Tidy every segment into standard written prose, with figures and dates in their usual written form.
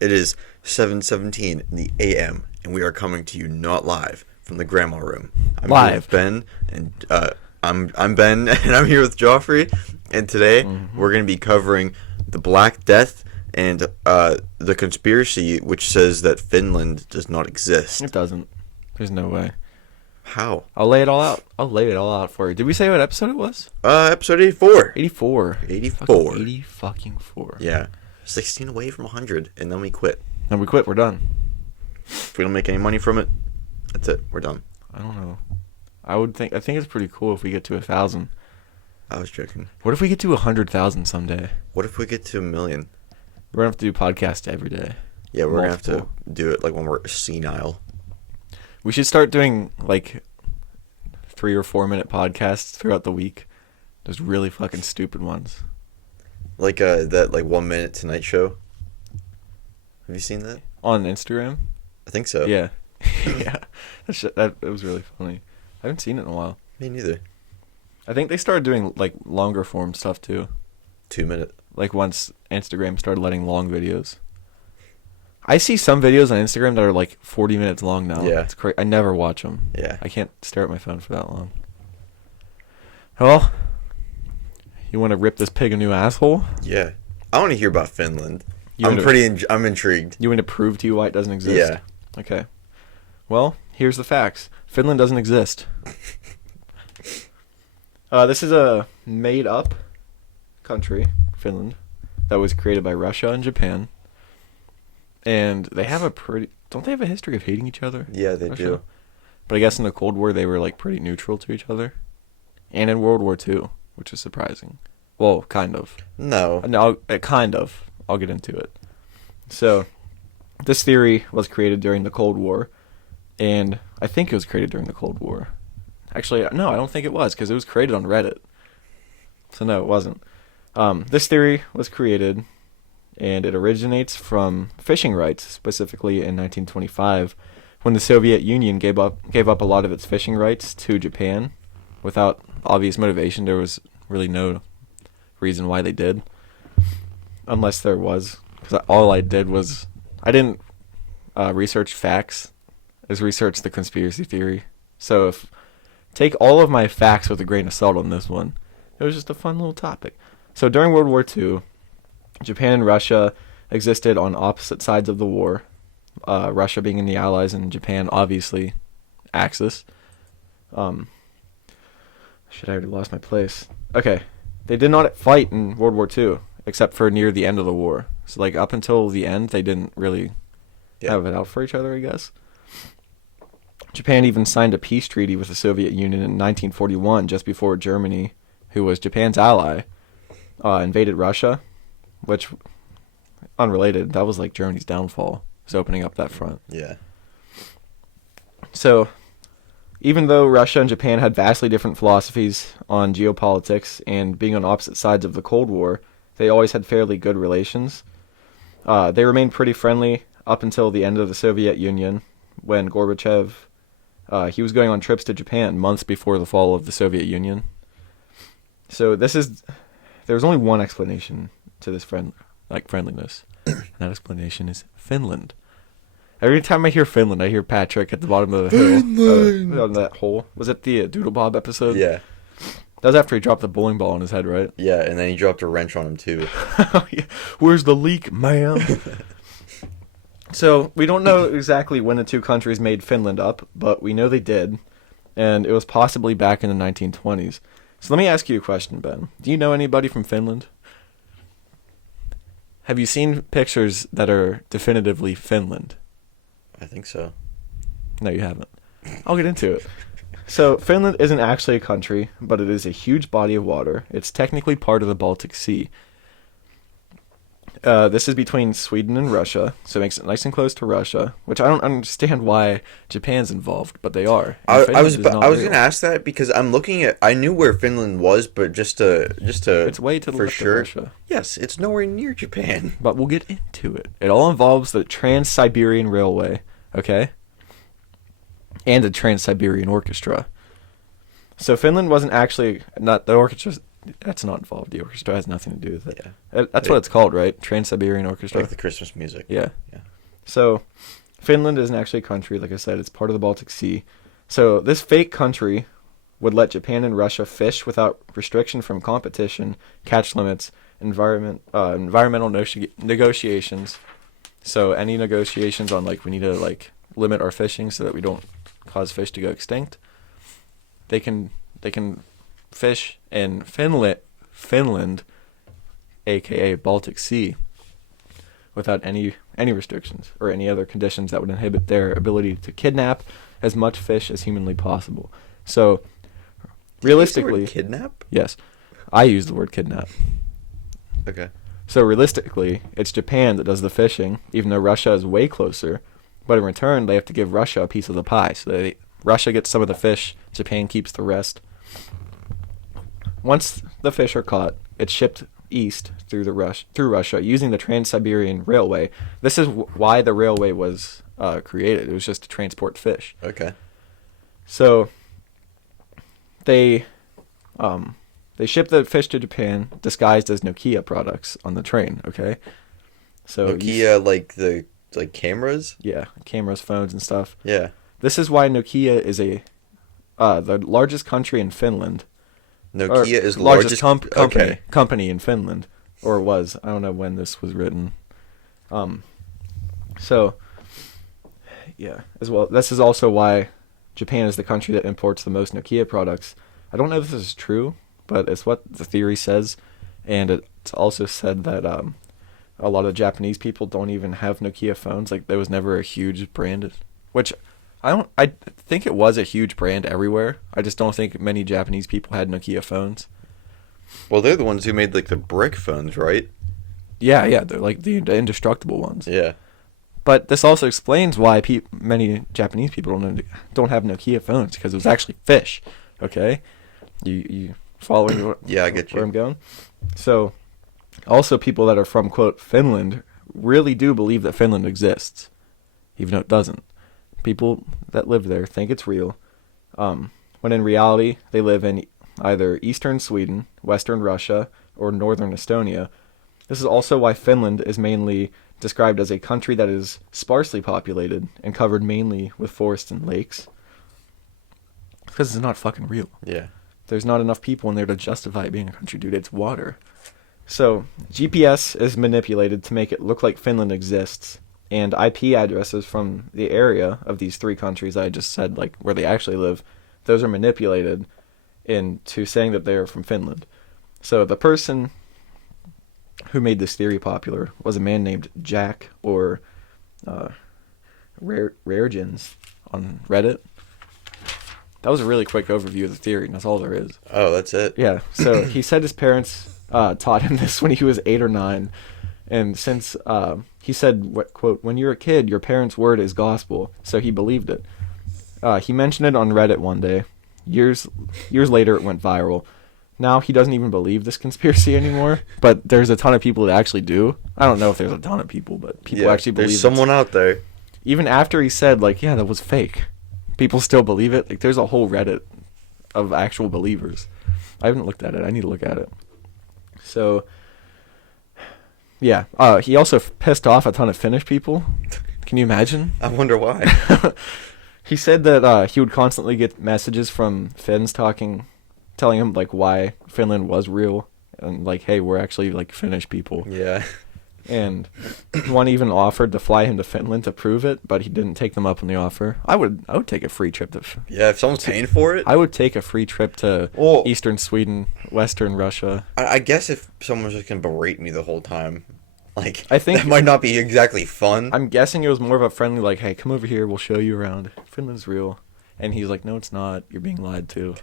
It is 7:17 in the a.m. and we are coming to you not live from the grandma room. I'm Live. here with Ben, and I'm Ben, and I'm here with Joffrey. And today we're going to be covering the Black Death and the conspiracy which says that Finland does not exist. It doesn't. There's no way. How? I'll lay it all out. I'll lay it all out for you. Did we say what episode it was? Episode 84. 84. 84. 80 fucking 4. Yeah. 16 away from 100, and then we quit. And we quit. We're done. If we don't make any money from it, that's it. We're done. I don't know. I think it's pretty cool if we get to 1,000. I was joking. What if we get to 100,000 someday? What if we get to 1 million? We're gonna have to do podcasts every day. Yeah, we're going to have to Multiple. do it like when we're senile. We should start doing like 3 or 4 minute podcasts throughout the week. Those really fucking stupid ones. Like that 1 Minute Tonight Show. Have you seen that? On Instagram? I think so. Yeah. Yeah. That it was really funny. I haven't seen it in a while. Me neither. I think they started doing like longer form stuff too. 2 minute. Like once Instagram started letting long videos. I see some videos on Instagram that are like 40 minutes long now. Yeah. It's crazy. I never watch them. Yeah. I can't stare at my phone for that long. Well, you want to rip this pig a new asshole? Yeah. I want to hear about Finland. You I'm wanna- I'm intrigued. You want to prove to you why it doesn't exist? Yeah. Okay. Well, here's the facts. Finland doesn't exist. This is a made-up country, Finland, that was created by Russia and Japan. And they have don't they have a history of hating each other? Yeah, they Russia? do. But I guess in the Cold War they were like pretty neutral to each other. And in World War II, which is surprising. Well, kind of. No. No, kind of. I'll get into it. So, this theory was created during the Cold War, and I think it was created during the Cold War. Actually, no, I don't think it was, because it was created on Reddit. So no, it wasn't. This theory was created, and it originates from fishing rights, specifically in 1925, when the Soviet Union gave up a lot of its fishing rights to Japan, without obvious motivation. There was really no reason why they did. Unless there was, because all I did was, I didn't research facts, is research the conspiracy theory. So take all of my facts with a grain of salt on this one. It was just a fun little topic. So during World War II, Japan and Russia existed on opposite sides of the war. Russia being in the Allies and Japan, obviously, Axis. Shit, I already lost my place. Okay, they did not fight in World War II. Except for near the end of the war. So, like, up until the end, they didn't really have it out for each other, I guess. Japan even signed a peace treaty with the Soviet Union in 1941, just before Germany, who was Japan's ally, invaded Russia, which, unrelated, that was like Germany's downfall, was opening up that front. Yeah. So, even though Russia and Japan had vastly different philosophies on geopolitics and being on opposite sides of the Cold War, they always had fairly good relations. They remained pretty friendly up until the end of the Soviet Union, when Gorbachev, he was going on trips to Japan months before the fall of the Soviet Union. So there's only one explanation to this friendliness, and that explanation is Finland. Every time I hear Finland, I hear Patrick at the bottom of the hill, on that hole. Was it the Doodle Bob episode? Yeah. That was after he dropped the bowling ball on his head, right? Yeah, and then he dropped a wrench on him, too. Yeah. Where's the leak, ma'am? So, we don't know exactly when the two countries made Finland up, but we know they did, and it was possibly back in the 1920s. So let me ask you a question, Ben. Do you know anybody from Finland? Have you seen pictures that are definitively Finland? I think so. No, you haven't. I'll get into it. So, Finland isn't actually a country, but it is a huge body of water. It's technically part of the Baltic Sea. This is between Sweden and Russia, so it makes it nice and close to Russia, which I don't understand why Japan's involved, but they are. I was going to ask that because I'm looking at, I knew where Finland was, but just to it's way to the left of Russia. Yes, it's nowhere near Japan. But we'll get into it. It all involves the Trans-Siberian Railway, okay? And the Trans-Siberian Orchestra. So Finland wasn't actually, not the That's not involved. The orchestra has nothing to do with it. Yeah. That's what it's called, right? Trans-Siberian Orchestra. Like the Christmas music. Yeah. Yeah. So, Finland isn't actually a country. Like I said, it's part of the Baltic Sea. So, this fake country would let Japan and Russia fish without restriction from competition, catch limits, environmental negotiations. So, any negotiations on, like, we need to, like, limit our fishing so that we don't cause fish to go extinct, they can fish in Finland, aka Baltic Sea, without any restrictions or any other conditions that would inhibit their ability to kidnap as much fish as humanly possible. So, realistically, kidnap? Yes, I use the word kidnap. Okay. So realistically, it's Japan that does the fishing, even though Russia is way closer. But in return, they have to give Russia a piece of the pie. So Russia gets some of the fish, Japan keeps the rest. Once the fish are caught, it's shipped east through Russia using the Trans-Siberian Railway. This is why the railway was created. It was just to transport fish. Okay. So they ship the fish to Japan disguised as Nokia products on the train. Okay. So Nokia, like cameras. Yeah, cameras, phones, and stuff. Yeah. This is why Nokia is the largest country in Finland. Nokia is the largest company in Finland, or was. I don't know when this was written. So, yeah, as well. This is also why Japan is the country that imports the most Nokia products. I don't know if this is true, but it's what the theory says, and it's also said that a lot of Japanese people don't even have Nokia phones. Like, there was never a huge brand, which I think it was a huge brand everywhere. I just don't think many Japanese people had Nokia phones. Well, they're the ones who made, like, the brick phones, right? Yeah, they're like the indestructible ones. Yeah. But this also explains why many Japanese people don't have Nokia phones, because it was actually fish. Okay? You following yeah, I get you. Where I'm going? So, also people that are from, quote, Finland really do believe that Finland exists, even though it doesn't. People that live there think it's real, when in reality they live in either eastern Sweden, western Russia, or northern Estonia. This is also why Finland is mainly described as a country that is sparsely populated and covered mainly with forests and lakes. Because it's not fucking real. Yeah. There's not enough people in there to justify it being a country, dude. It's water. So, GPS is manipulated to make it look like Finland exists, and IP addresses from the area of these three countries I just said, like, where they actually live, those are manipulated into saying that they are from Finland. So, the person who made this theory popular was a man named Jack, or Raregens on Reddit. That was a really quick overview of the theory, and that's all there is. Oh, that's it? Yeah, so he said his parents taught him this when he was 8 or 9, and since he said, quote, when you're a kid, your parents' word is gospel, so he believed it. He mentioned it on Reddit one day. Years later, it went viral. Now he doesn't even believe this conspiracy anymore, but there's a ton of people that actually do. I don't know if there's a ton of people, but people actually believe it. There's someone out there. Even after he said, like, yeah, that was fake, people still believe it. Like, there's a whole Reddit of actual believers. I haven't looked at it. I need to look at it. So, yeah. He also pissed off a ton of Finnish people. Can you imagine? I wonder why. He said that he would constantly get messages from Finns telling him, like, why Finland was real, and, like, hey, we're actually, like, Finnish people. Yeah. And one even offered to fly him to Finland to prove it, but he didn't take them up on the offer. I would take a free trip to... Yeah, if someone's paying for it? I would take a free trip to eastern Sweden, western Russia. I guess if someone's just going to berate me the whole time, like, I think that might not be exactly fun. I'm guessing it was more of a friendly, like, hey, come over here, we'll show you around. Finland's real. And he's like, no, it's not. You're being lied to.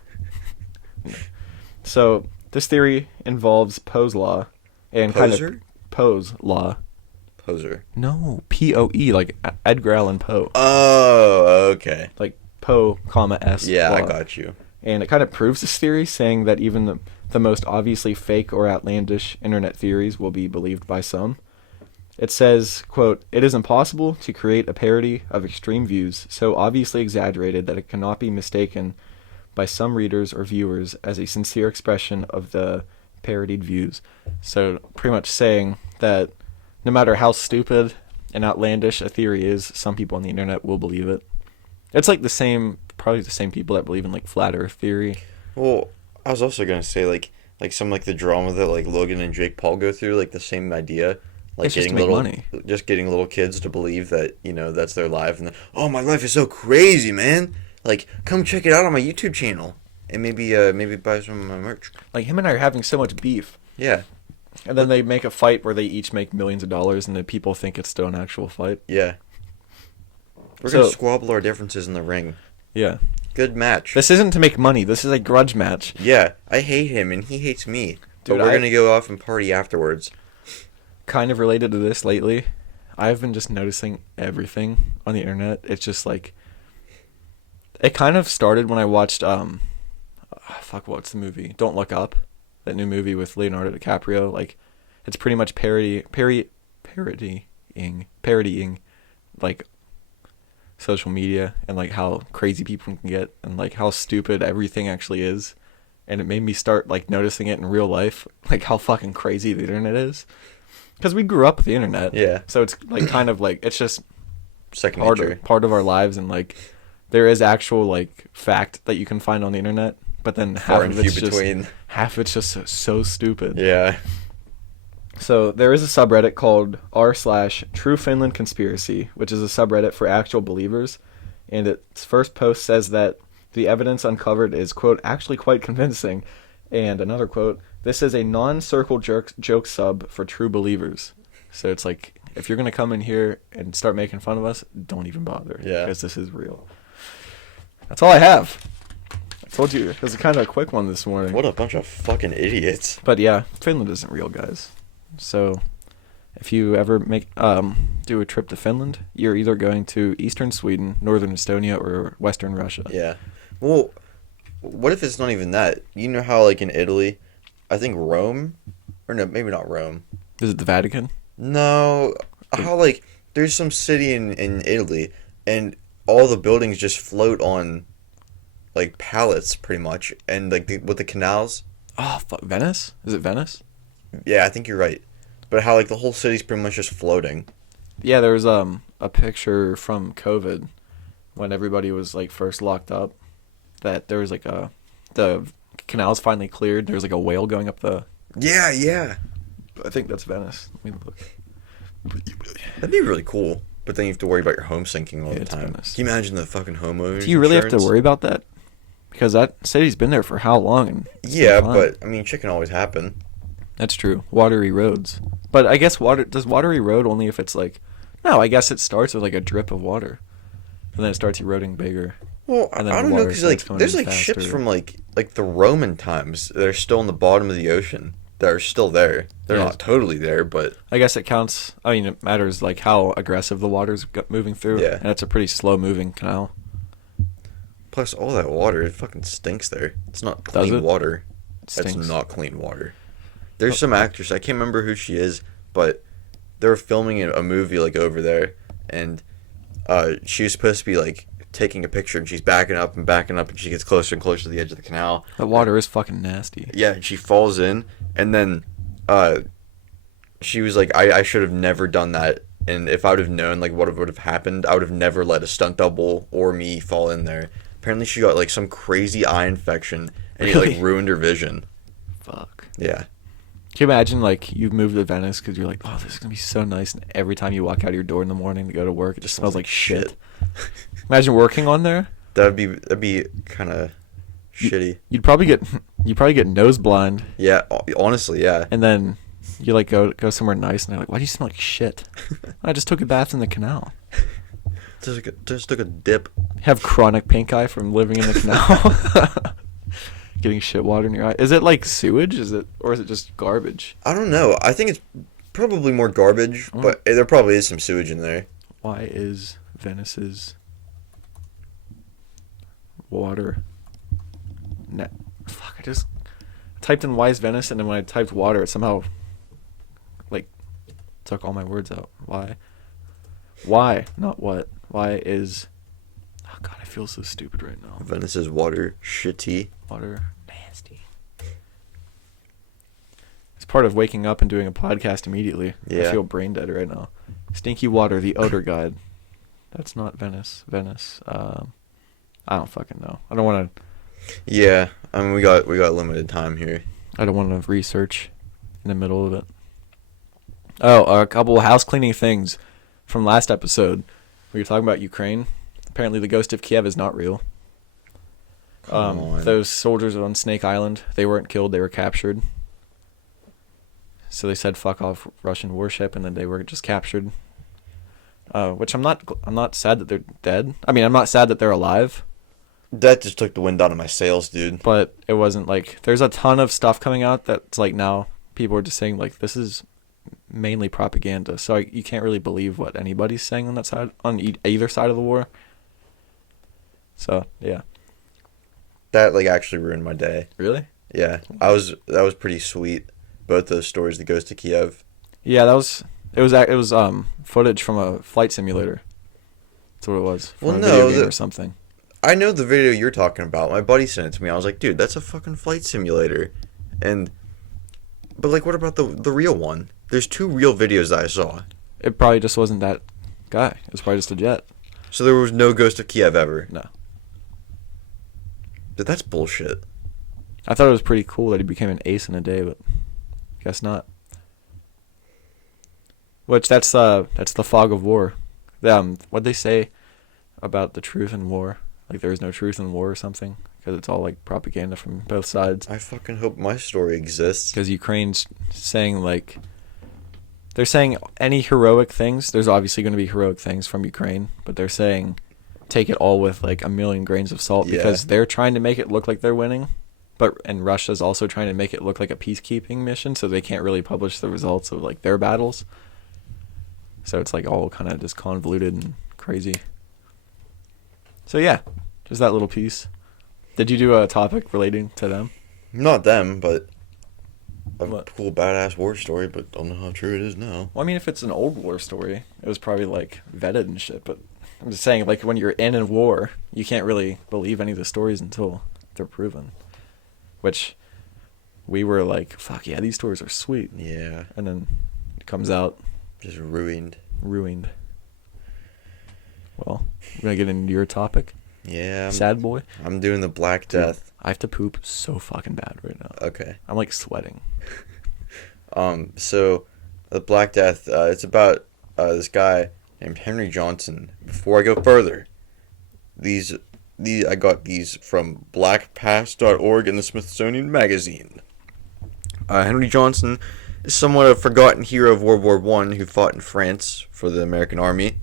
So, this theory involves Poe's law. And Poser? kind of... Poe's law. Poser. No, P-O-E, like Edgar Allan Poe. Oh, okay. Like Poe, S. Yeah, law. I got you. And it kind of proves this theory, saying that even the most obviously fake or outlandish internet theories will be believed by some. It says, quote, it is impossible to create a parody of extreme views so obviously exaggerated that it cannot be mistaken by some readers or viewers as a sincere expression of the parodied views. So pretty much saying that no matter how stupid and outlandish a theory is, some people on the internet will believe it. It's like probably the same people that believe in like flat Earth theory. Well, I was also gonna say like some like the drama that like Logan and Jake Paul go through, like the same idea. Like It's just to make money. Just getting little kids to believe that, that's their life, and oh, my life is so crazy, man. Like, come check it out on my YouTube channel, and maybe buy some of my merch. Like him and I are having so much beef. Yeah. And then they make a fight where they each make millions of dollars, and the people think it's still an actual fight. Yeah. We're gonna squabble our differences in the ring. Yeah. Good match. This isn't to make money. This is a grudge match. Yeah, I hate him and he hates me. Dude, but we're gonna go off and party afterwards. Kind of related to this lately, I've been just noticing everything on the internet. It's just like, it kind of started when I watched what's the movie? Don't Look Up, that new movie with Leonardo DiCaprio. Like, it's pretty much parodying like social media and like how crazy people can get and like how stupid everything actually is. And it made me start like noticing it in real life, like how fucking crazy the internet is. Because we grew up with the internet. Yeah. So it's like kind of like, it's just second part of our lives, and like there is actual like fact that you can find on the internet, but then half of it's just so stupid. Yeah. So there is a subreddit called r/True Finland Conspiracy, which is a subreddit for actual believers, and its first post says that the evidence uncovered is, quote, actually quite convincing, and another quote, this is a non-circle joke sub for true believers. So it's like, if you're going to come in here and start making fun of us, don't even bother. Yeah. Because this is real. That's all I have. I told you, it was kind of a quick one this morning. What a bunch of fucking idiots. But yeah, Finland isn't real, guys. So if you ever do a trip to Finland, you're either going to eastern Sweden, northern Estonia, or western Russia. Yeah. Well, what if it's not even that? You know how, like, in Italy, I think Rome, or no, maybe not Rome. Is it the Vatican? No, how, like, there's some city in Italy, and all the buildings just float on, like, pallets, pretty much, and, like, with the canals. Oh, fuck, Venice? Is it Venice? Yeah, I think you're right. But how, like, the whole city's pretty much just floating. Yeah, there was a picture from COVID when everybody was, like, first locked up, that there was, like, the canals finally cleared. There was, like, a whale going up the... Yeah. I think that's Venice. Let me look. That'd be really cool. But then you have to worry about your home sinking all the it's time. Venice. Can you imagine the fucking homeowners? Do you really have insurance? to worry about that? Because that city's been there for how long? And yeah, but, I mean, shit can always happen. That's true. Watery roads. But I guess does watery road only if it's like... No, I guess it starts with, like, a drip of water. And then it starts eroding bigger. Well, I And then don't the know, water because, like, starts there's, coming like, in ships faster. from, like the Roman times that are still in the bottom of the ocean that are still there. They're Yes. not totally there, but... I guess it counts... I mean, it matters, like, how aggressive the water's moving through. Yeah. And it's a pretty slow-moving canal. Plus, all that water, it fucking stinks there. It's not Does clean it? water. It stinks. It's not clean water. There's some actress, I can't remember who she is, but they were filming a movie, like, over there, and she was supposed to be, like, taking a picture, and she's backing up, and she gets closer and closer to the edge of the canal. The water is fucking nasty. Yeah, and she falls in, and then she was like, I should have never done that, and if I would have known, like, what would have happened, I would have never let a stunt double or me fall in there. Apparently she got, like, some crazy eye infection, and it, like, ruined her vision. Fuck. Yeah. Can you imagine, like, you've moved to Venice because you're like, oh, this is going to be so nice, and every time you walk out of your door in the morning to go to work, it just smells like shit. Imagine working on there. That'd be kind of shitty. You'd probably get nose blind, Yeah, honestly, yeah. and then you, like, go somewhere nice, and they're like, why do you smell like shit? I just took a bath in the canal. Just took a dip. Have chronic pink eye from living in the canal. Getting shit water in your eye. Is it like sewage? Or is it just garbage? I don't know. I think it's probably more garbage, but there probably is some sewage in there. Why is Venice's water... Fuck, I just typed in why is Venice, and then when I typed water, it somehow, like, took all my words out. Why? Not what. Why is... Oh God, I feel so stupid right now. Venice's water shitty. Water nasty. It's part of waking up and doing a podcast immediately. Yeah. I feel brain dead right now. Stinky water, the odor guide. That's not Venice. Venice. I don't fucking know. I don't want to. Yeah, I mean we got limited time here. I don't want to research in the middle of it. Oh, a couple house cleaning things from last episode. We were talking about Ukraine. Apparently, the ghost of Kiev is not real. Come on. Those soldiers on Snake Island, they weren't killed; they were captured. So they said "fuck off, Russian warship," and then they were just captured. Which I'm not sad that they're dead. I mean, I'm not sad that they're alive. That just took the wind out of my sails, dude. But it wasn't like there's a ton of stuff coming out that's like now people are just saying like this is mainly propaganda. So you can't really believe what anybody's saying on that side, on either side of the war. So yeah. That like actually ruined my day. Really? Yeah, that was pretty sweet. Both those stories, the Ghost of Kiev. Yeah, it was footage from a flight simulator. That's what it was. From Well, a no, video game or something. I know the video you're talking about. My buddy sent it to me. I was like, dude, that's a fucking flight simulator. But like, what about the real one? There's 2 real videos that I saw. It probably just wasn't that guy. It was probably just a jet. So there was no Ghost of Kiev ever. No. But that's bullshit. I thought it was pretty cool that he became an ace in a day, but guess not. Which that's the fog of war. What'd they say about the truth in war? Like there is no truth in war or something because it's all like propaganda from both sides. I fucking hope my story exists. Because Ukraine's saying like they're saying any heroic things. There's obviously going to be heroic things from Ukraine, but they're saying take it all with like a million grains of salt because they're trying to make it look like they're winning. And Russia's also trying to make it look like a peacekeeping mission, so they can't really publish the results of like their battles. So it's like all kind of just convoluted and crazy. So yeah, just that little piece. Did you do a topic relating to them? Not them, but a What? cool badass war story, but don't know how true it is now. Well, I mean, if it's an old war story, it was probably like vetted and shit. But I'm just saying, like when you're in a war, you can't really believe any of the stories until they're proven. Which we were like, fuck yeah, these stories are sweet. Yeah. And then it comes out Just ruined. Well, we're gonna get into your topic. Yeah. Sad boy. I'm doing the Black Death. I have to poop so fucking bad right now. Okay. I'm like sweating. So the Black Death, it's about this guy named Henry Johnson. Before I go further, I got these from blackpast.org and the Smithsonian Magazine. Henry Johnson is somewhat a forgotten hero of World War I who fought in France for the American Army.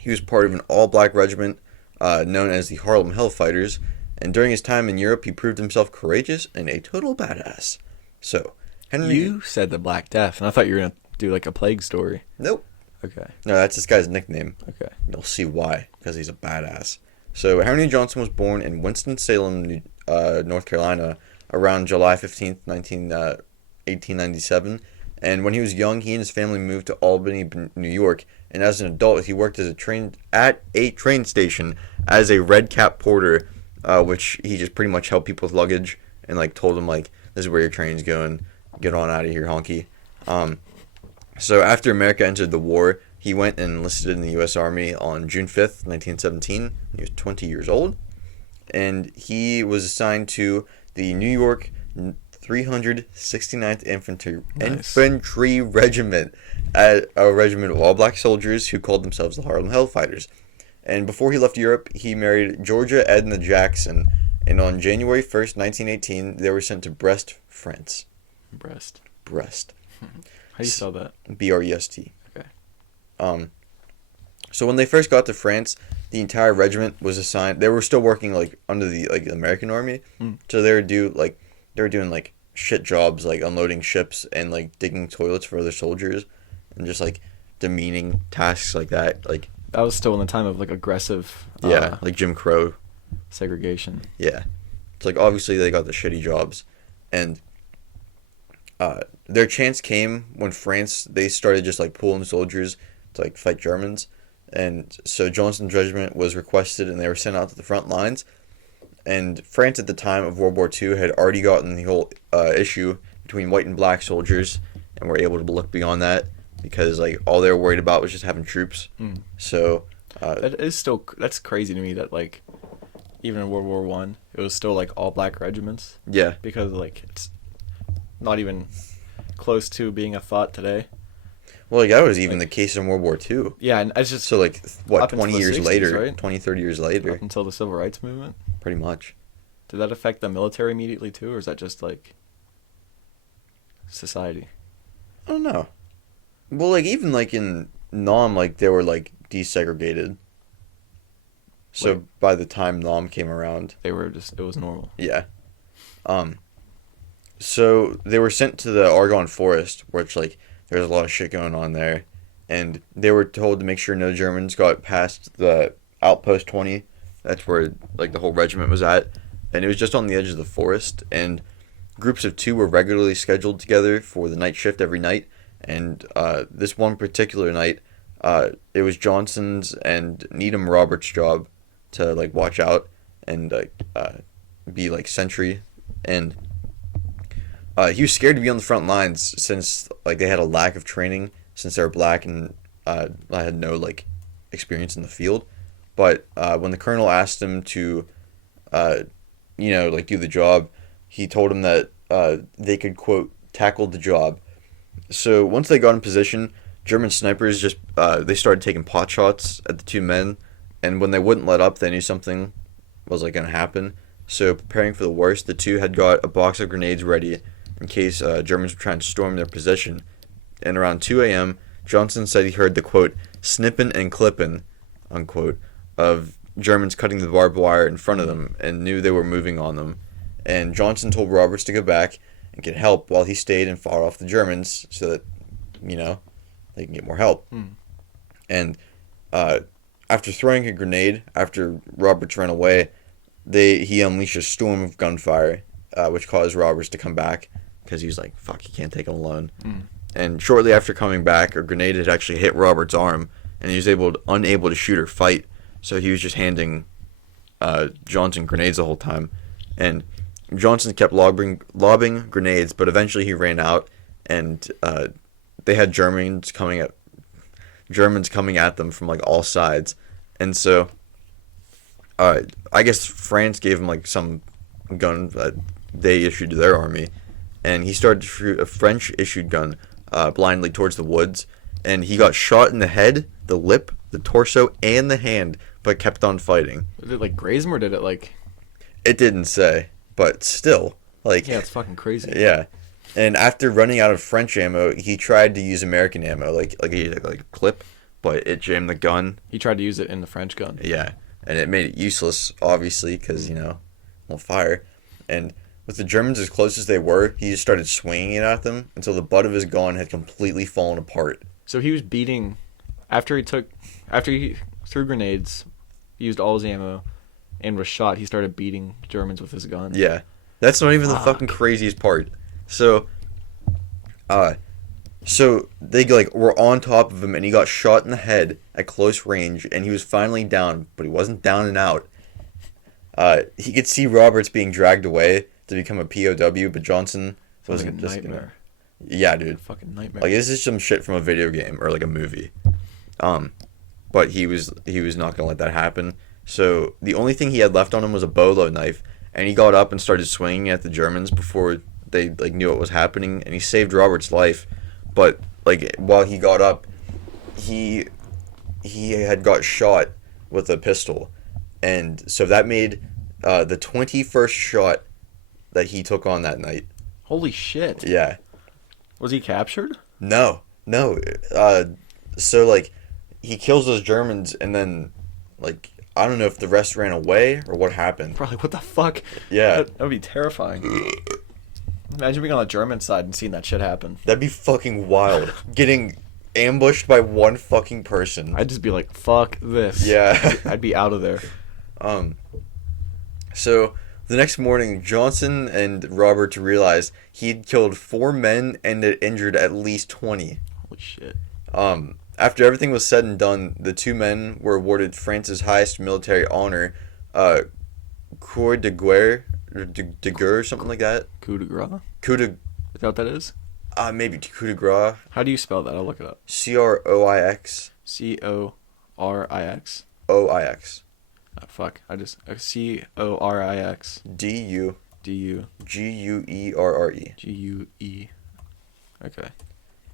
He was part of an all-black regiment known as the Harlem Hellfighters, and during his time in Europe, he proved himself courageous and a total badass. So, Henry... You said the Black Death, and I thought you were going to do like a plague story. Nope. Okay. No, that's this guy's nickname. Okay. You'll see why, because he's a badass. So, Henry Johnson was born in Winston-Salem, North Carolina, around July 15th, 1897. And when he was young, he and his family moved to Albany, New York. And as an adult, he worked at a train station as a red cap porter, which he just pretty much helped people with luggage and like told them like, this is where your train's going, get on out of here, honky. So after America entered the war, he went and enlisted in the U.S. Army on June 5th, 1917. He was 20 years old, and he was assigned to the New York 369th Infantry Regiment, a regiment of all-black soldiers who called themselves the Harlem Hellfighters. And before he left Europe, he married Georgia Edna Jackson, and on January 1st, 1918, they were sent to Brest, France. Brest. How do you spell that? B-R-E-S-T. Okay. So when they first got to France, the entire regiment was assigned. They were still working like under the American Army, so they were doing like shit jobs like unloading ships and like digging toilets for other soldiers, and just like demeaning tasks like that. Like that was still in the time of like aggressive. Like Jim Crow. Segregation. Yeah, it's like obviously they got the shitty jobs, and their chance came when France they started just like pulling soldiers to like fight Germans. And so Johnson's regiment was requested, and they were sent out to the front lines. And France at the time of World War II had already gotten the whole issue between white and black soldiers, and were able to look beyond that because like all they were worried about was just having troops. So that's crazy to me that like even in World War One it was still like all black regiments. Yeah, because like it's not even close to being a thought today. well, like, that was even the case in World War II. Yeah, and it's just So like what, up until 20 the years 60s, later, right? 20, 30 years later, up until the Civil Rights Movement. pretty much. Did that affect the military immediately too, or is that just like society? I don't know. Well, like even like in Nam, like they were like desegregated. So Wait. by the time Nam came around, It was normal. yeah. Um, so they were sent to the Argonne Forest, which like there's a lot of shit going on there, and they were told to make sure no Germans got past the outpost 20. That's where like the whole regiment was at, and it was just on the edge of the forest. And groups of two were regularly scheduled together for the night shift every night. And this one particular night, it was Johnson's and Needham Roberts' job to like watch out and be like sentry. And he was scared to be on the front lines since like they had a lack of training since they were black, and I had no like experience in the field. But when the colonel asked him to, like do the job, he told him that they could, quote, tackle the job. So once they got in position, German snipers just they started taking pot shots at the two men, and when they wouldn't let up, they knew something was like gonna happen. So preparing for the worst, the two had got a box of grenades ready in case Germans were trying to storm their position. And around 2 a.m., Johnson said he heard the, quote, snippin' and clippin', unquote, of Germans cutting the barbed wire in front of them and knew they were moving on them. And Johnson told Roberts to go back and get help while he stayed and fought off the Germans so that, they can get more help. And after throwing a grenade, after Roberts ran away, he unleashed a storm of gunfire, which caused Roberts to come back because he was like, fuck, he can't take him alone. And shortly after coming back, a grenade had actually hit Roberts' arm, and he was unable to shoot or fight, so he was just handing Johnson grenades the whole time. And Johnson kept lobbing grenades, but eventually he ran out, and they had Germans coming at them from like all sides. And so I guess France gave him like some gun that they issued to their army, and he started to shoot a French issued gun blindly towards the woods, and he got shot in the head, the lip, the torso, and the hand, but kept on fighting. Did it like graze him, or did it like? It didn't say, but still, like, Yeah, it's fucking crazy. Yeah. And after running out of French ammo, he tried to use American ammo, like a clip, but it jammed the gun. He tried to use it in the French gun. Yeah, and it made it useless, obviously, because won't fire. And with the Germans as close as they were, he just started swinging it at them until the butt of his gun had completely fallen apart. So he was beating after he threw grenades, used all his ammo, and was shot. He started beating Germans with his gun. Yeah, that's not even the fucking craziest part. So they like were on top of him, and he got shot in the head at close range, and he was finally down, but he wasn't down and out. He could see Roberts being dragged away to become a POW, but Johnson wasn't like a nightmare. Yeah, dude. Fucking nightmare. Like, this is some shit from a video game or like a movie. But he was not gonna let that happen. So the only thing he had left on him was a bolo knife, and he got up and started swinging at the Germans before they like knew what was happening, and he saved Robert's life. But like while he got up, he had got shot with a pistol, and so that made the 21st shot that he took on that night. Holy shit. Yeah. Was he captured? No. So like he kills those Germans, and then like I don't know if the rest ran away or what happened. Probably. What the fuck? Yeah. That would be terrifying. Imagine being on the German side and seeing that shit happen. That'd be fucking wild. Getting ambushed by one fucking person. I'd just be like, fuck this. Yeah. I'd be out of there. So the next morning, Johnson and Roberts realized he'd killed 4 men and had injured at least 20. Holy shit. after everything was said and done, the two men were awarded France's highest military honor, Croix de Guerre, or de Guerre, something like that. Coup de grace? Coup de, Is that what that is? maybe coup de grace. How do you spell that? I'll look it up. Croix. Corix. Oix. Oh, fuck. I just Corix. Du. Du. Guerre. Gue. Okay.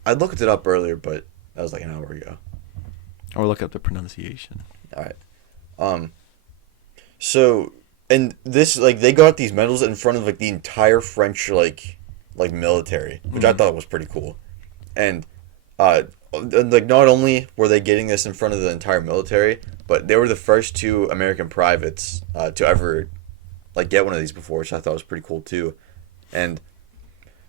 I looked it up earlier, but that was like an hour ago. Or look up the pronunciation. All right. So, and this, like, they got these medals in front of, like, the entire French, like military, which I thought was pretty cool. And, like, not only were they getting this in front of the entire military, but they were the first two American privates to ever, like, get one of these before, which I thought was pretty cool, too. And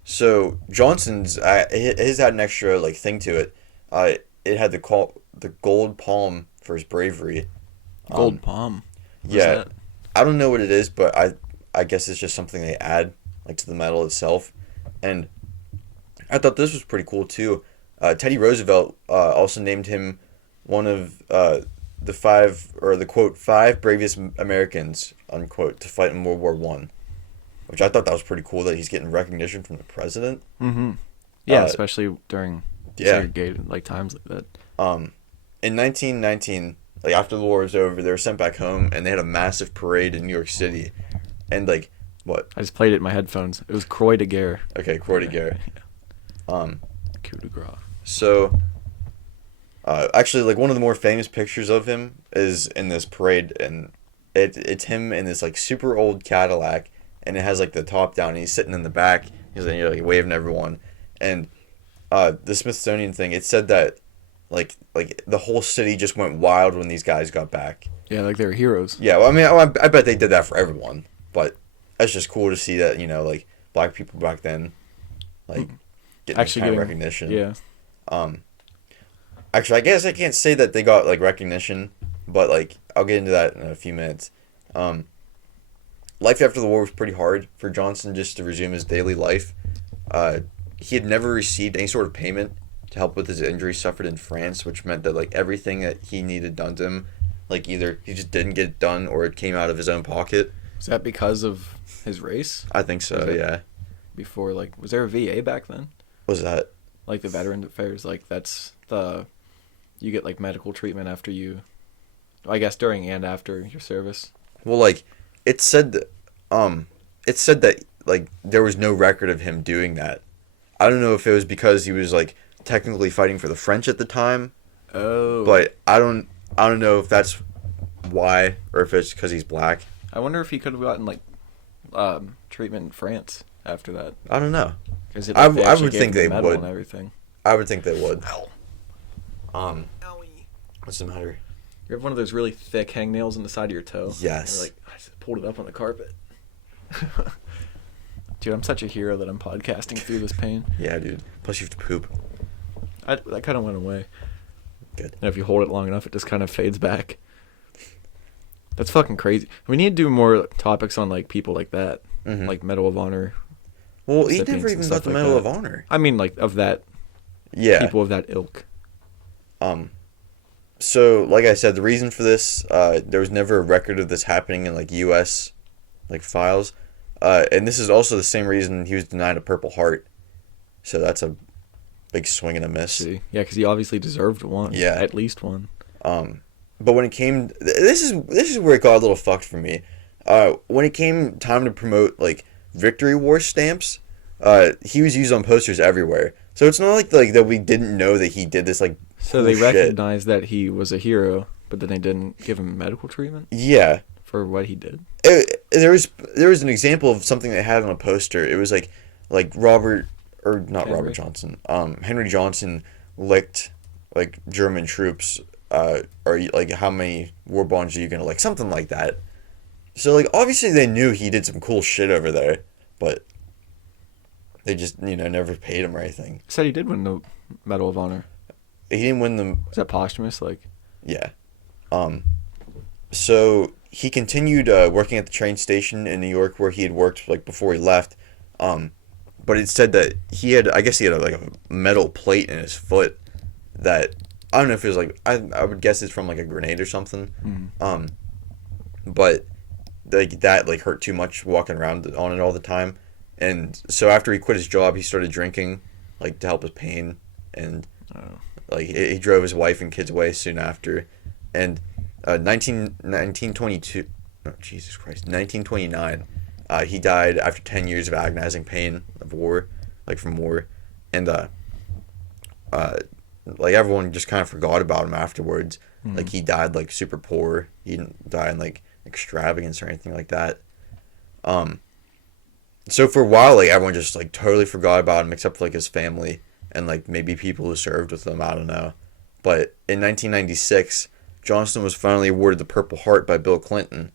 so Johnson's, his had an extra, like, thing to it. It had the gold palm for his bravery. Gold palm? Yeah. I don't know what it is, but I guess it's just something they add, like, to the medal itself. And I thought this was pretty cool, too. Teddy Roosevelt also named him one of the five bravest Americans, unquote, to fight in World War I. Which I thought that was pretty cool that he's getting recognition from the president. Mm-hmm. Yeah, especially during segregated, like, times like that. In 1919, like, after the war was over, they were sent back home, and they had a massive parade in New York City. And, like, what? I just played it in my headphones. It was Croix de Guerre. Okay, Croix de Guerre. Coup de grace. So, actually, like, one of the more famous pictures of him is in this parade, and it's him in this, like, super old Cadillac, and it has, like, the top down, and he's sitting in the back, he's, like, waving at everyone. And the Smithsonian thing, it said that, like the whole city just went wild when these guys got back. Yeah, like they were heroes. Yeah, well, I mean, I bet they did that for everyone, but it's just cool to see that, like, black people back then, like, getting this kind of recognition. Yeah. Actually, I guess I can't say that they got, like, recognition, but, like, I'll get into that in a few minutes. Life after the war was pretty hard for Johnson just to resume his daily life. He had never received any sort of payment to help with his injuries suffered in France, which meant that, like, everything that he needed done to him, like, either he just didn't get it done or it came out of his own pocket. Was that because of his race? I think so, yeah. Before, like, was there a VA back then? What was that? Like, the Veterans Affairs, like, that's you get, like, medical treatment after you, I guess during and after your service. Well, like, it said that, like, there was no record of him doing that. I don't know if it was because he was, like, technically fighting for the French at the time. Oh. But I don't know if that's why or if it's because he's black. I wonder if he could have gotten, like, treatment in France after that. I don't know. Because I would think they would. And everything. I would think they would. Ow. Owie. What's the matter? You have one of those really thick hangnails in the side of your toe. Yes. Like, I just pulled it up on the carpet. Dude, I'm such a hero that I'm podcasting through this pain. Yeah, dude. Plus you have to poop. That kind of went away. Good. And if you hold it long enough, it just kind of fades back. That's fucking crazy. We need to do more topics on, like, people like that. Mm-hmm. Like Medal of Honor. Well, he never even got the Medal of Honor. I mean, like, of that. Yeah. People of that ilk. So, like I said, the reason for this, there was never a record of this happening in, like, U.S., like, files. And this is also the same reason he was denied a Purple Heart. So that's a big swing and a miss. See? Yeah, because he obviously deserved one. Yeah. At least one. But when it came... This is where it got a little fucked for me. When it came time to promote, like, Victory War stamps, he was used on posters everywhere. So it's not like that we didn't know that he did this, like, so cool they shit. recognized that he was a hero, but then they didn't give him medical treatment? Yeah. For what he did? There was an example of something they had on a poster. It was like Robert... Or not Henry. Robert Johnson. Henry Johnson licked, like, German troops. Or, like, how many war bonds are you gonna, like, something like that. So, like, obviously they knew he did some cool shit over there, but they just, never paid him or anything. Said he did win the Medal of Honor. He didn't win the... Was that posthumous? Like... Yeah. So he continued working at the train station in New York where he had worked, like, before he left. But it said that he had like, a metal plate in his foot that I don't know if it was like I would guess it's from like a grenade or something. Mm. But like that like hurt too much walking around on it all the time, and so after he quit his job, he started drinking, like to help his pain, and like he drove his wife and kids away soon after, and 1922, oh, Jesus Christ, 1929, he died after 10 years of agonizing pain of war, like from war, and like everyone just kind of forgot about him afterwards. Mm. Like he died like super poor. He didn't die in like extravagance or anything like that. So for a while, like everyone just like totally forgot about him except for like his family and like maybe people who served with him. I don't know. But in 1996, Johnston was finally awarded the Purple Heart by Bill Clinton,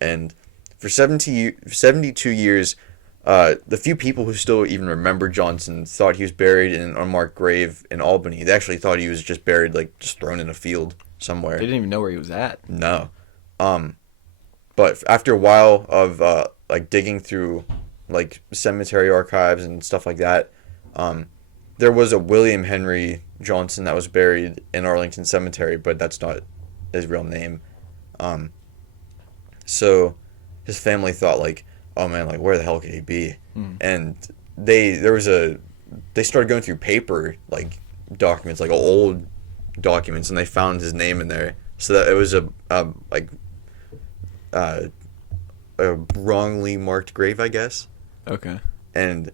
and for 72 years, the few people who still even remember Johnson thought he was buried in an unmarked grave in Albany. They actually thought he was just buried, like just thrown in a field somewhere. They didn't even know where he was at. No. But after a while of like digging through like cemetery archives and stuff like that, there was a William Henry Johnson that was buried in Arlington Cemetery, but that's not his real name. So his family thought like, oh man, like where the hell could he be? And they started going through paper like documents, like old documents, and they found his name in there. So that it was a wrongly marked grave, I guess. Okay. And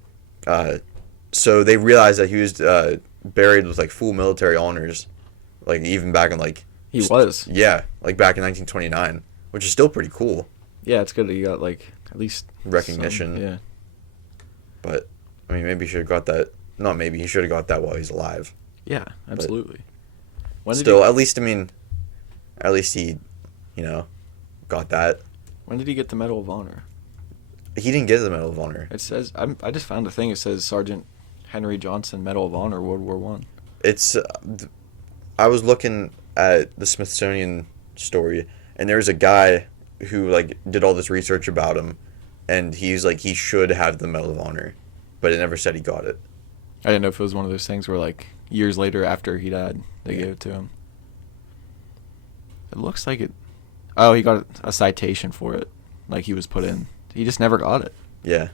so they realized that he was buried with like full military honors, like even back in like he was. Yeah, like back in 1929, which is still pretty cool. Yeah, it's good that you got like at least recognition. Yeah. But I mean, maybe he should have got that. Not maybe, he should have got that while he's alive. Yeah, absolutely. At least he, got that. When did he get the Medal of Honor? He didn't get the Medal of Honor. It says I just found a thing. It says Sergeant Henry Johnson Medal of Honor, World War I. It's I was looking at the Smithsonian story, and there's a guy who like did all this research about him, and he's like he should have the Medal of Honor, but it never said he got it. I didn't know if it was one of those things where like years later after he died they gave it to him. It looks like it. Oh, he got a citation for it, like he was put in. He just never got it. Yeah,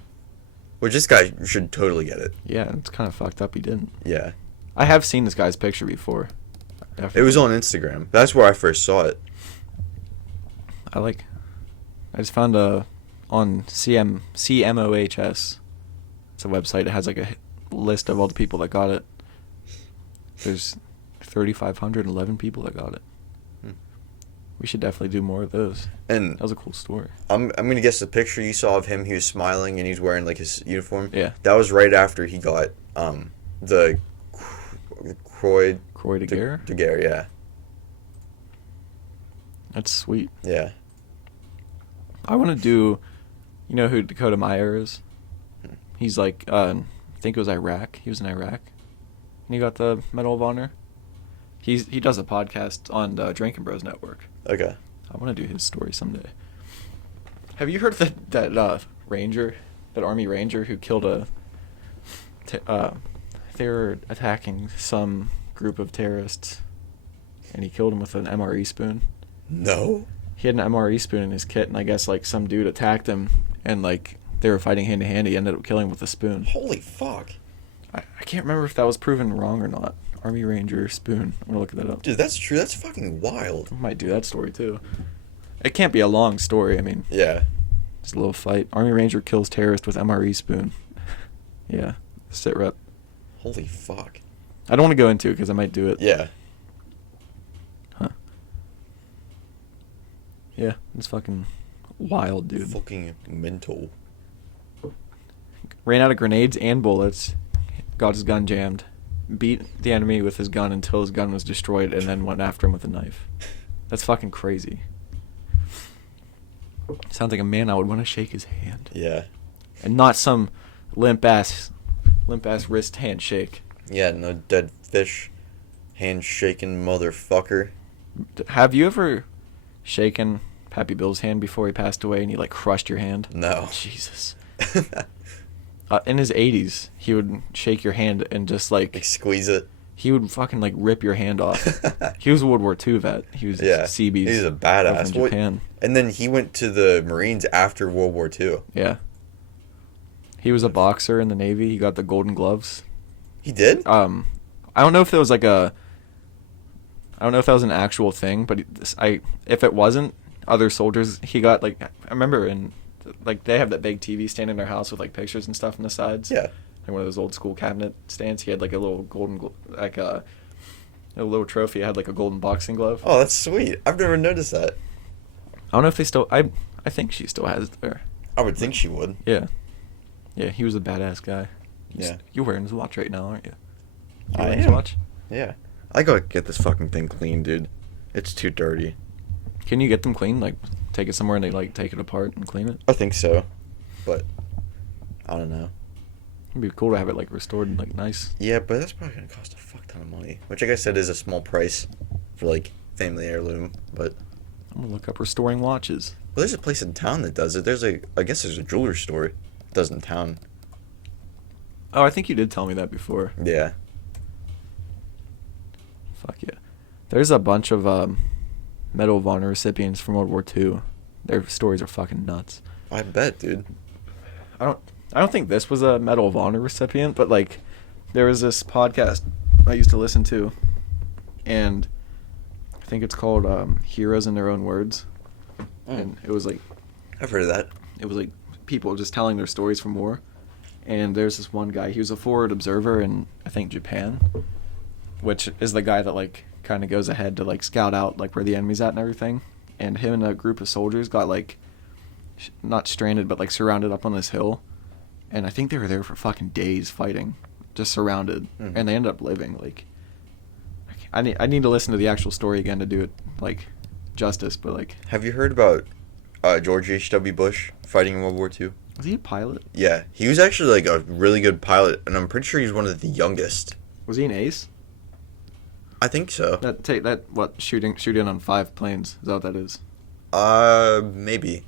which this guy should totally get it. Yeah, it's kind of fucked up he didn't. Yeah, I have seen this guy's picture before. It was on Instagram. That's where I first saw it. I just found on CMOHS. It's a website. It has like a list of all the people that got it. There's 3,511 people that got it. We should definitely do more of those. And that was a cool story. I'm gonna guess the picture you saw of him. He was smiling and he's wearing like his uniform. Yeah. That was right after he got the Croix de Guerre. De Guerre, yeah. That's sweet. Yeah. I want to do. You know who Dakota Meyer is? He's like I think it was Iraq. He was in Iraq, and he got the Medal of Honor. He does a podcast on the Drinking Bros Network. Okay. I want to do his story someday. Have you heard that ranger, that Army Ranger who killed they were attacking some group of terrorists, and he killed him with an MRE spoon? No. He had an MRE spoon in his kit, and I guess like some dude attacked him, and like they were fighting hand to hand. He ended up killing him with a spoon. Holy fuck. I can't remember if that was proven wrong or not. Army Ranger spoon. I'm gonna look that up. Dude, that's true. That's fucking wild. I might do that story too. It can't be a long story. I mean, yeah, just a little fight. Army Ranger kills terrorist with MRE spoon. Yeah, sit rep. Holy fuck. I don't want to go into it because I might do it. Yeah. Huh. Yeah, it's fucking wild, dude. Fucking mental. Ran out of grenades and bullets. Got his gun jammed. Beat the enemy with his gun until his gun was destroyed, and then went after him with a knife. That's fucking crazy. Sounds like a man I would want to shake his hand. Yeah. And not some limp ass wrist handshake. Yeah, no dead fish handshaking motherfucker. Have you ever shaken Pappy Bill's hand before he passed away and he like crushed your hand? No. Jesus. In his 80s, he would shake your hand and just like squeeze it. he would fucking like rip your hand off. He was a World War II vet. He was Seabees. He's a badass. From Japan. And then he went to the Marines after World War II. Yeah. He was a boxer in the Navy. He got the Golden Gloves. He did? I don't know if there was like a. I don't know if that was an actual thing, but if it wasn't, other soldiers he got like I remember in like they have that big TV stand in their house with like pictures and stuff on the sides. Yeah. Like one of those old school cabinet stands. He had like a little like a little trophy. It had like a golden boxing glove. Oh, that's sweet. I've never noticed that. I don't know if they still. I think she still has it there. I would think she would. Yeah. Yeah, he was a badass guy. Yeah. You're wearing his watch right now, aren't you? I wearing am. his watch? Yeah. I gotta get this fucking thing clean, dude. It's too dirty. Can you get them clean? Like, take it somewhere and they like take it apart and clean it? I think so, but I don't know. It'd be cool to have it like restored and like nice. Yeah, but that's probably gonna cost a fuck ton of money. Which, like I said, is a small price for like family heirloom. But I'm gonna look up restoring watches. well, there's a place in town that does it. I guess there's a jeweler store that does in town. Oh, I think you did tell me that before. Yeah. Fuck yeah. There's a bunch of Medal of Honor recipients from World War II. Their stories are fucking nuts. I bet, dude. I don't think this was a Medal of Honor recipient, but like there was this podcast I used to listen to, and I think it's called Heroes in Their Own Words. And it was like I've heard of that. it was like people just telling their stories from war. And there's this one guy, he was a forward observer in I think Japan, which is the guy that like kind of goes ahead to like scout out like where the enemy's at and everything. And him and a group of soldiers got like not stranded but like surrounded up on this hill, and I think they were there for fucking days fighting, just surrounded. And they ended up living. Like I need to listen to the actual story again to do it like justice, but like Have you heard about George H.W. Bush fighting in World War II? was he a pilot? Yeah, he was actually like a really good pilot, and I'm pretty sure he's one of the youngest. Was he an ace? I think so. Shooting on 5 planes, is that what that is? Maybe.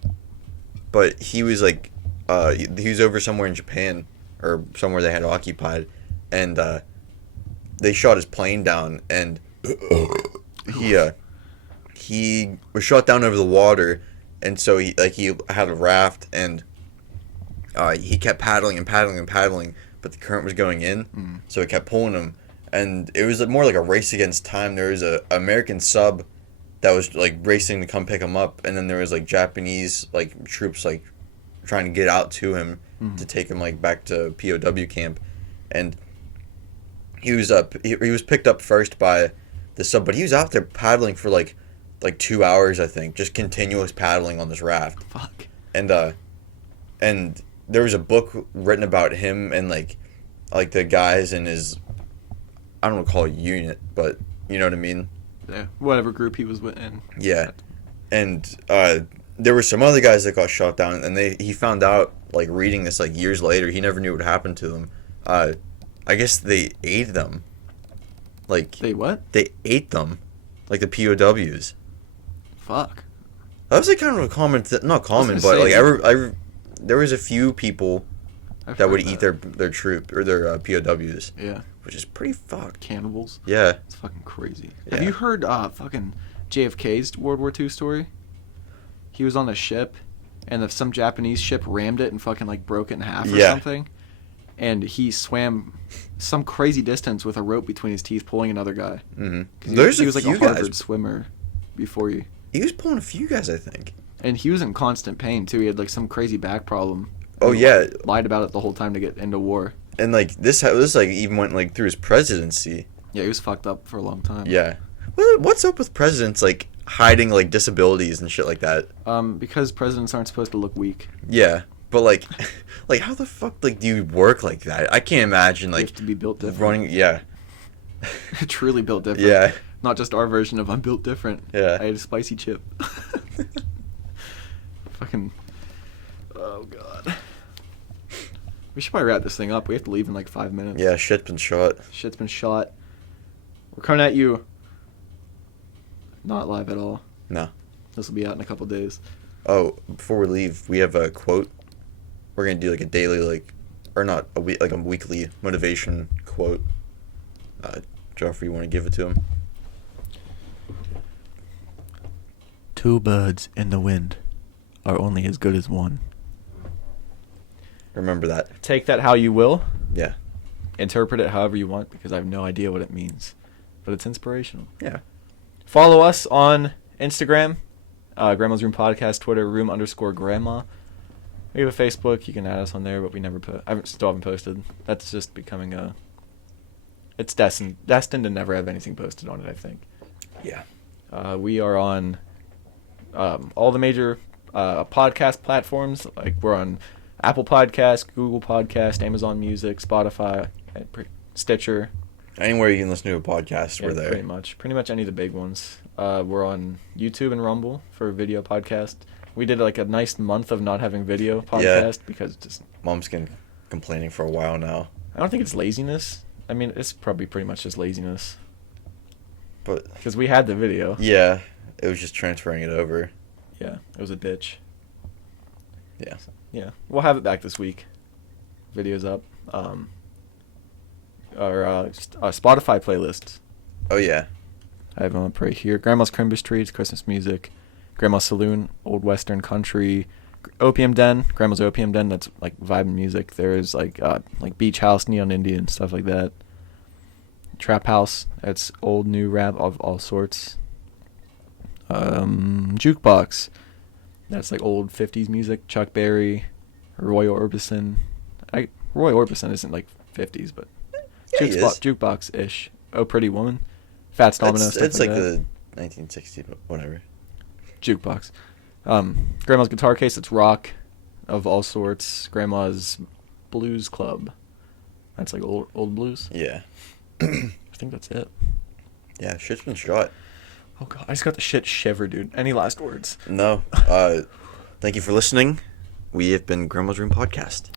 But he was like, he was over somewhere in Japan, or somewhere they had occupied, and they shot his plane down, and he was shot down over the water, and so he had a raft, and he kept paddling and paddling and paddling, but the current was going in, so it kept pulling him, and it was more like a race against time. There was a American sub that was like racing to come pick him up, and then there was like Japanese like troops like trying to get out to him to take him like back to POW camp, and he was picked up first by the sub, but he was out there paddling for like 2 hours, I think, just continuous paddling on this raft. Fuck. And there was a book written about him and like the guys in his, I don't want to call it unit, but you know what I mean? Yeah, whatever group he was in. Yeah. And there were some other guys that got shot down, and he found out, like, reading this like years later, he never knew what happened to them. I guess they ate them. Like, They what? They ate them, like the POWs. Fuck. That was like kind of a common, not common, but like there was a few people that would eat their troop or their POWs. Yeah. Which is pretty fucked. Cannibals. Yeah. It's fucking crazy. Yeah. Have you heard fucking JFK's World War II story? He was on a ship, and some Japanese ship rammed it and fucking like broke it in half or something. And he swam some crazy distance with a rope between his teeth, pulling another guy. Mm-hmm. He was like a Harvard swimmer before you. He was pulling a few guys, I think. And he was in constant pain too. He had like some crazy back problem. Oh yeah. Lied about it the whole time to get into war. And like this like even went like through his presidency. Yeah, he was fucked up for a long time. Yeah. What's up with presidents like hiding like disabilities and shit like that? Because presidents aren't supposed to look weak. Yeah, but like, like how the fuck like do you work like that? I can't imagine like you have to be built different. Running, yeah. Truly built different. Yeah. Not just our version of I'm built different. Yeah. I had a spicy chip. Fucking. Oh god. We should probably wrap this thing up. We have to leave in like 5 minutes. Yeah, shit's been shot. Shit's been shot. We're coming at you. Not live at all. No. This will be out in a couple days. Oh, before we leave, we have a quote. We're gonna do like a daily, like, or not a week, like a weekly motivation quote. Joffrey, you want to give it to him? Two birds in the wind are only as good as one. Remember that. Take that how you will. Yeah. Interpret it however you want, because I have no idea what it means. But it's inspirational. Yeah. Follow us on Instagram, Grandma's Room Podcast, Twitter, room_grandma. We have a Facebook. You can add us on there, but we never put. Still haven't posted. That's just becoming a. It's destined to never have anything posted on it, I think. Yeah. We are on all the major podcast platforms. Like, we're on Apple Podcast, Google Podcast, Amazon Music, Spotify, Stitcher. Anywhere you can listen to a podcast, we're there. Pretty much any of the big ones. We're on YouTube and Rumble for a video podcast. We did like a nice month of not having video podcast because just Mom's been complaining for a while now. I don't think it's laziness. I mean, it's probably pretty much just laziness. But because we had the video. Yeah, it was just transferring it over. Yeah, it was a bitch. Yeah. Yeah, we'll have it back this week. Videos up. Our Spotify playlists. Oh yeah. I have them up right here. Grandma's Crimbus Tree, it's Christmas music. Grandma's Saloon, Old Western Country. Opium Den, Grandma's Opium Den, that's like vibe music. There's like Beach House, Neon Indian, stuff like that. Trap House, that's old, new rap of all sorts. Jukebox, that's like old 50s music. Chuck Berry, Roy Orbison. Roy Orbison isn't like 50s, but jukebox-ish. Oh, Pretty Woman. Fats Domino, stuff it's like like that. the 1960s, but whatever. Jukebox. Grandma's Guitar Case, it's rock of all sorts. Grandma's Blues Club, that's like old blues. Yeah. I think that's it. Yeah, shit's been shot. Oh god, I just got the shit shiver, dude. Any last words? No. Thank you for listening. We have been Grandma's Room Podcast.